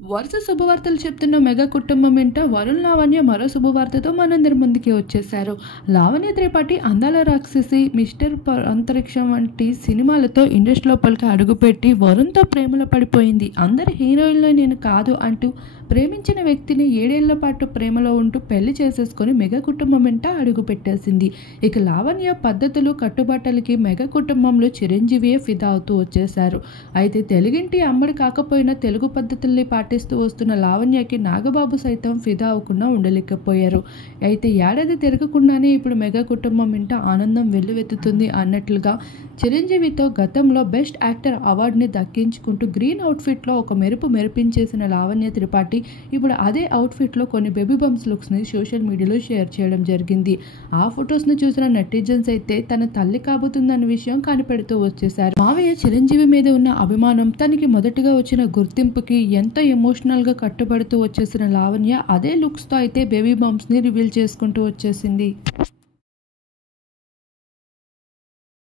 వరుస శుభవార్తలు చెప్తున్న మెగా కుటుంబం వెంట వరుణ్ లావణ్య మరో శుభవార్తతో మనందరి ముందుకి వచ్చేశారు. లావణ్య త్రిపాఠి అందాల రాక్షసి, మిస్టర్ అంతరిక్షం వంటి సినిమాలతో ఇండస్ట్రీ లోపలికి అడుగుపెట్టి వరుణ్తో ప్రేమలో పడిపోయింది. అందరి హీరోయిన్లో నేను కాదు అంటూ ప్రేమించిన వ్యక్తిని 7 ఏళ్ల పాటు ప్రేమలో ఉంటూ పెళ్లి చేసేసుకొని మెగా కుటుంబం వెంట అడుగు పెట్టేసింది. ఇక లావణ్య పద్ధతులు కట్టుబాటలకి మెగా కుటుంబంలో చిరంజీవియే ఫిదా అవుతూ వచ్చేశారు. అయితే తెలుగింటి అమ్మడి కాకపోయినా తెలుగు పద్ధతుల్ని పాటిస్తూ వస్తున్న లావణ్యకి నాగబాబు సైతం ఫిదా అవ్వకుండా ఉండలేకపోయారు. అయితే ఏడాది తిరగకుండానే ఇప్పుడు మెగా కుటుంబం వెంట ఆనందం వెల్లువెత్తుతుంది అన్నట్లుగా చిరంజీవితో గతంలో బెస్ట్ యాక్టర్ అవార్డుని దక్కించుకుంటూ గ్రీన్ అవుట్ఫిట్లో ఒక మెరుపు మెరిపించేసిన లావణ్య త్రిపాఠి ఇప్పుడు అదే అవుట్ఫిట్లో కొన్ని బేబీ బంప్స్ లుక్స్ని సోషల్ మీడియాలో షేర్ చేయడం జరిగింది. ఆ ఫొటోస్ను చూసిన నెటిజన్స్ అయితే తన తల్లి కాబోతుందన్న విషయం కనిపెడుతూ వచ్చేశారు. మావయ్య చిరంజీవి మీద ఉన్న అభిమానం, తనకి మొదటగా వచ్చిన గుర్తింపుకి ఎంతో ఎమోషనల్గా కట్టుబడుతూ వచ్చేసిన లావణ్య అదే లుక్స్తో అయితే బేబీ బంప్స్ని రివీల్ చేసుకుంటూ వచ్చేసింది.